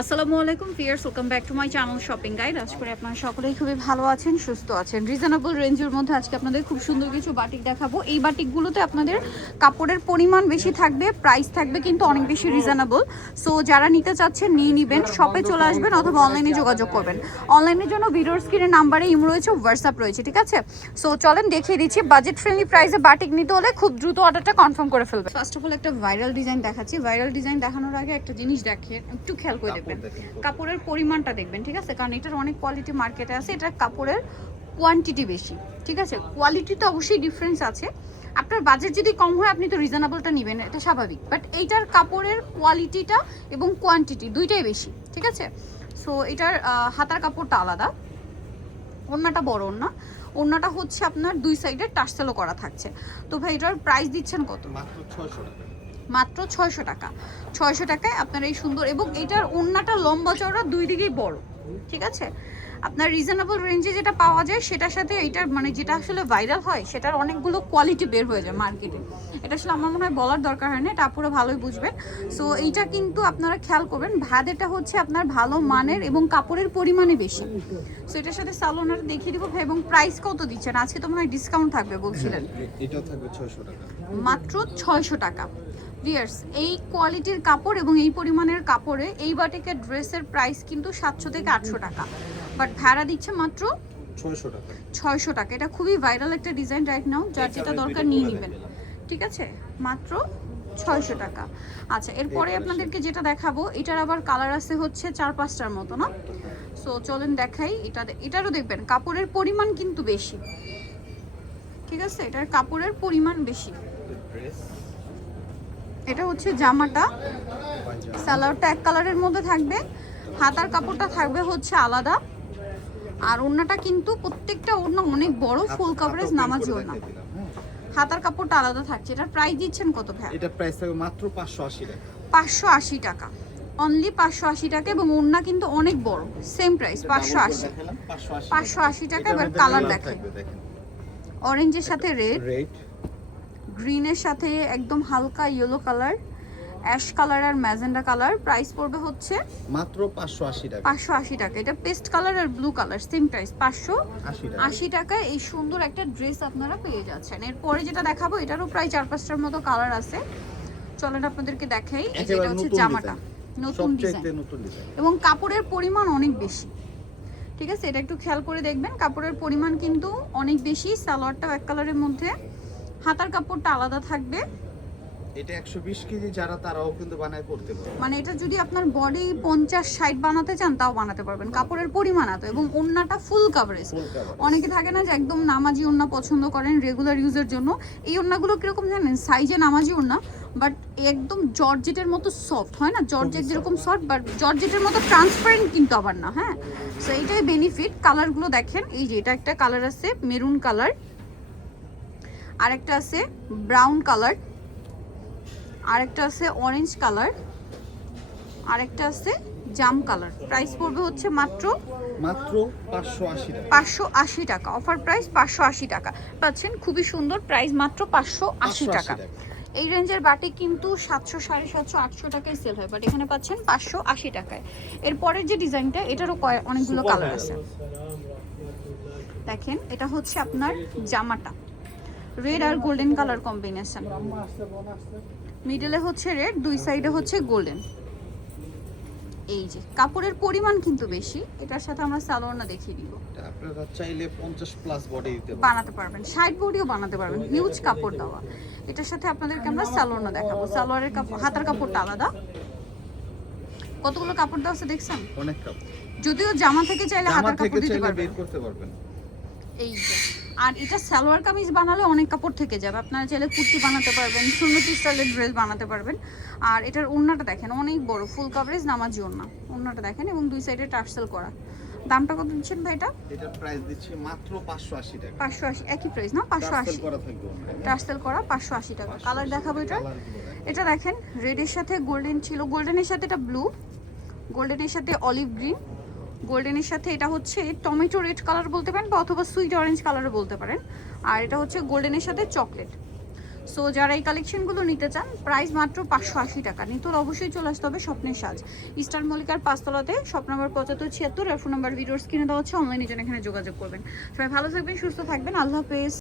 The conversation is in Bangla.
আসসালামু আলাইকুম viewers, welcome back to my channel shopping guide. আশা করি আপনারা সকলেই খুবই ভালো আছেন, সুস্থ আছেন। রিজনেবল রেঞ্জের মধ্যে আজকে আপনাদের খুব সুন্দর কিছু বাটিক দেখাবো। এই বাটিকগুলোতে আপনাদের কাপড়ের পরিমাণ বেশি থাকবে, প্রাইস থাকবে কিন্তু অনেক বেশি রিজনেবল। সো যারা নিতে চাচ্ছেন নিয়ে নেবেন, শপে চলে আসবেন অথবা অনলাইনে যোগাযোগ করবেন। অনলাইনের জন্য ভিডিওর স্ক্রিনে নাম্বারে ইমো রয়েছে, হোয়াটসঅ্যাপ রয়েছে, ঠিক আছে? সো চলেন দেখিয়ে দিচ্ছি। বাজেট ফ্রেন্ডলি প্রাইসে বাটিক নিতে হলে খুব দ্রুত অর্ডারটা কনফার্ম করে ফেলবেন। ফার্স্ট অফ অল একটা ভাইরাল ডিজাইন দেখাচ্ছি। ভাইরাল ডিজাইন দেখানোর আগে একটা জিনিস দেখেন, একটু খেয়াল করে দেখবেন কাপড়ের পরিমাণটা দেখবেন, ঠিক আছে? কারণ এটার অনেক কোয়ালিটি মার্কেটে আছে, এটার কাপড়ের কোয়ান্টিটি বেশি, ঠিক আছে? কোয়ালিটি তো অবশ্যই ডিফারেন্স আছে। আপনার বাজেট যদি কম হয় আপনি তো রিজনেবলটা নেবেন, এটা স্বাভাবিক, বাট এইটার কাপড়ের কোয়ালিটিটা এবং কোয়ান্টিটি দুইটাই বেশি, ঠিক আছে? সো এটার হাতার কাপড়টা আলাদা, ওড়নাটা বড় ওড়না, ওড়নাটা হচ্ছে আপনার দুই সাইডে টার্সেলও করা থাকছে। তো ভাই এটার প্রাইস দিচ্ছেন কত? মাত্র 600 টাকা। মাত্র 600 টাকা। 600 টাকায় আপনার এই সুন্দর, এবং এটার ওড়নাটা লম্বা চওড়া দুই দিকেই বড়, ঠিক আছে? আপনার রিজনেবল রেঞ্জে যেটা পাওয়া যায় সেটার সাথে এইটার মানে যেটা আসলে ভাইরাল হয় সেটার অনেকগুলো কোয়ালিটি বের হয়ে যায় মার্কেটে। এটা আসলে আমার মনে হয় বলার দরকার হয় না, এটা আপুরা ভালোই বুঝবেন। সো এইটা কিন্তু আপনারা খেয়াল করবেন, ভাদেটা হচ্ছে আপনার ভালো মানের এবং কাপড়ের পরিমাণে বেশি। সো এটার সাথে সালোনার দেখিয়ে দিব ভাই। এবং প্রাইস কত দিচ্ছেন আজকে? তো মনে হয় ডিসকাউন্ট থাকবে বলছিলেন। এটাও থাকবে 600 টাকা। মাত্র 600 টাকা। ভিউয়ার্স, এই কোয়ালিটির কাপড় এবং এই পরিমাণের কাপড়ে এই বাটিকের ড্রেসের প্রাইস কিন্তু 700 থেকে 800 টাকা, বাট ভাড়া দিচ্ছে মাত্র 600 টাকা। 600 টাকা। এটা খুবই ভাইরাল একটা ডিজাইন রাইট নাও, যার যেটা দরকার নিয়ে নেবেন, ঠিক আছে? মাত্র 600 টাকা। আচ্ছা, এরপরে আপনাদেরকে যেটা দেখাবো, এটার আবার কালার আছে হচ্ছে 4-5টার মতো না? সো চলেন দেখাই। এটারও দেখবেন কাপড়ের পরিমাণ কিন্তু বেশি, ঠিক আছে? এটার কাপড়ের পরিমাণ বেশি। এটা হচ্ছে জামাটা, সালোয়ারটা এক কালারের মধ্যে থাকবে, হাতার কাপড়টা থাকবে হচ্ছে আলাদা, আর ওড়নাটা কিন্তু প্রত্যেকটা ওড়না অনেক বড়, ফুল কভারেজ নামাজি ওড়না। হাতার কাপড়টা আলাদা থাকছে। এটার প্রাইস দিচ্ছেন কত ভাই? এটা প্রাইস থাকবে মাত্র 580 টাকা। 580 টাকা, অনলি 580 টাকা। এবং ওড়না কিন্তু অনেক বড়, সেম প্রাইস 580। 580 টাকা। এবার কালার দেখাই। অরেঞ্জের সাথে রেড, গ্রিনের সাথে একদম হালকা ইয়েলো কালার, অ্যাশ কালার আর ম্যাজেন্ডা কালার। প্রাইস পড়বে হচ্ছে মাত্র 580 টাকা। 580 টাকা। এটা পেস্ট কালার আর ব্লু কালার, সেম প্রাইস 580 টাকা। এই সুন্দর একটা ড্রেস আপনারা পেয়ে যাচ্ছেন। এরপরে যেটা দেখাবো এটারও প্রায় 4-5টার মতো কালার আছে, চলেন আপনাদেরকে দেখাই। এই যে এটা হচ্ছে জামাটা, নতুন ডিজাইন এবং কাপড়ের পরিমাণ অনেক বেশি, ঠিক আছে? এটা একটু খেয়াল করে দেখবেন, কাপড়ের পরিমাণ কিন্তু অনেক বেশি। সালোয়ারটাও এক কালারের মধ্যে, হাতার কাপড়টা আলাদা থাকবে। এটা 120 কেজি যারা তারাও কিন্তু বানায় করতে পারবে। মানে এটা যদি আপনার বডি 50-60 বানাতে চান তাও বানাতে পারবেন, কাপড়ের পরিমাণ এত। এবং ওড়নাটা ফুল কভারেজ। অনেকে থাকে না যে একদম নামাজি ওড়না পছন্দ করেন রেগুলার ইউজের জন্য, এই ওড়নাগুলো কিরকম জানেন? সাইজে নামাজি ওড়না, বাট একদম জর্জেটের মতো সফট হয় না, জর্জেট যেরকম সফট, বাট জর্জেটের মতো ট্রান্সপারেন্ট কিন্তু আবার না। হ্যাঁ, সো এইটাই বেনিফিট। কালারগুলো দেখেন, এই যে এটা একটা কালার আছে মেরুন কালার, আরেকটা আছে ব্রাউন কালার, আরেকটা আছে অরেঞ্জ কালার, আরেকটা আছে জাম কালার। প্রাইস পড়বে হচ্ছে মাত্র 580 টাকা। 580 টাকা। অফার প্রাইস 580 টাকা পাচ্ছেন, খুবই সুন্দর প্রাইস, মাত্র 580 টাকা। এই রেঞ্জের বাটিক কিন্তু 700, 750, 800 টাকায় সেল হয়, বাট এখানে পাচ্ছেন 580 টাকায়। এরপরের যে ডিজাইনটা, এটারও অনেকগুলো কালার আছে। দেখেন, এটা হচ্ছে আপনার জামাটা রেড আর গোল্ডেন কালার কম্বিনেশন, মিডলে হচ্ছে রেড, দুই সাইডে হচ্ছে গোল্ডেন। এই যে কাপড়ের পরিমাণ কিন্তু বেশি। এটার সাথে আমরা সালোয়ারটা দেখিয়ে দিব। আপনারা চাইলে 50 প্লাস বডি দিতে বানাতে পারবেন, 60 বডিও বানাতে পারবেন, হিউজ কাপড় দেওয়া। এটার সাথে আপনাদেরকে আমরা সালোয়ারটা দেখাবো। সালোয়ারের কাপড়, হাতার কাপড়টা আলাদা। কতগুলো কাপড় দেওয়া আছে দেখছেন? অনেক কাপড়। যদিও জামা থেকে চাইলে হাতার কাপড় দিতে পারবেন, বের করতে পারবেন। এই যে। আর এটা সালোয়ার কামিজ বানালে অনেক কাপড় থেকে যাবে, আপনারা চাইলে কুর্তি বানাতে পারবেন, সুন্নতি স্টাইলের ড্রেস বানাতে পারবেন। আর এটার ওড়নাটা দেখেন, অনেক বড় ফুল কভারেজ নামাজি ওড়না। ওড়নাটা দেখেন এবং দুই সাইডে টার্সেল করা। দামটা কত দিচ্ছেন ভাই এটা? এটার প্রাইস দিচ্ছি মাত্র 580 টাকা। 580, একই প্রাইস না? 580 করা থাকবে, টার্সেল করা 580 টাকা। কালার দেখাবো এটা। এটা দেখেন, রেডের সাথে গোল্ডেন ছিল, গোল্ডেনের সাথে এটা ব্লু, গোল্ডেনের সাথে অলিভ গ্রিন, গোল্ডেনের সাথে এটা হচ্ছে টমেটো রেড কালার বলতে পারেন, বা অথবা সুইট অরেঞ্জ কালারও বলতে পারেন। আর এটা হচ্ছে গোল্ডেনের সাথে চকলেট। সো যারা এই কালেকশনগুলো নিতে চান প্রাইস মাত্র 580 টাকা। নিতল অবশ্যই চলে আসতে হবে স্বপ্নের সাজ, ইস্টার্ন মল্লিকার 5 তলাতে, শপ নাম্বার 7576, আর ফোন নাম্বার ভিডিওর স্ক্রিনে দেওয়া হচ্ছে, অনলাইনে জন্য এখানে যোগাযোগ করবেন। সবাই ভালো থাকবেন, সুস্থ থাকবেন, আল্লাহ হাফেজ।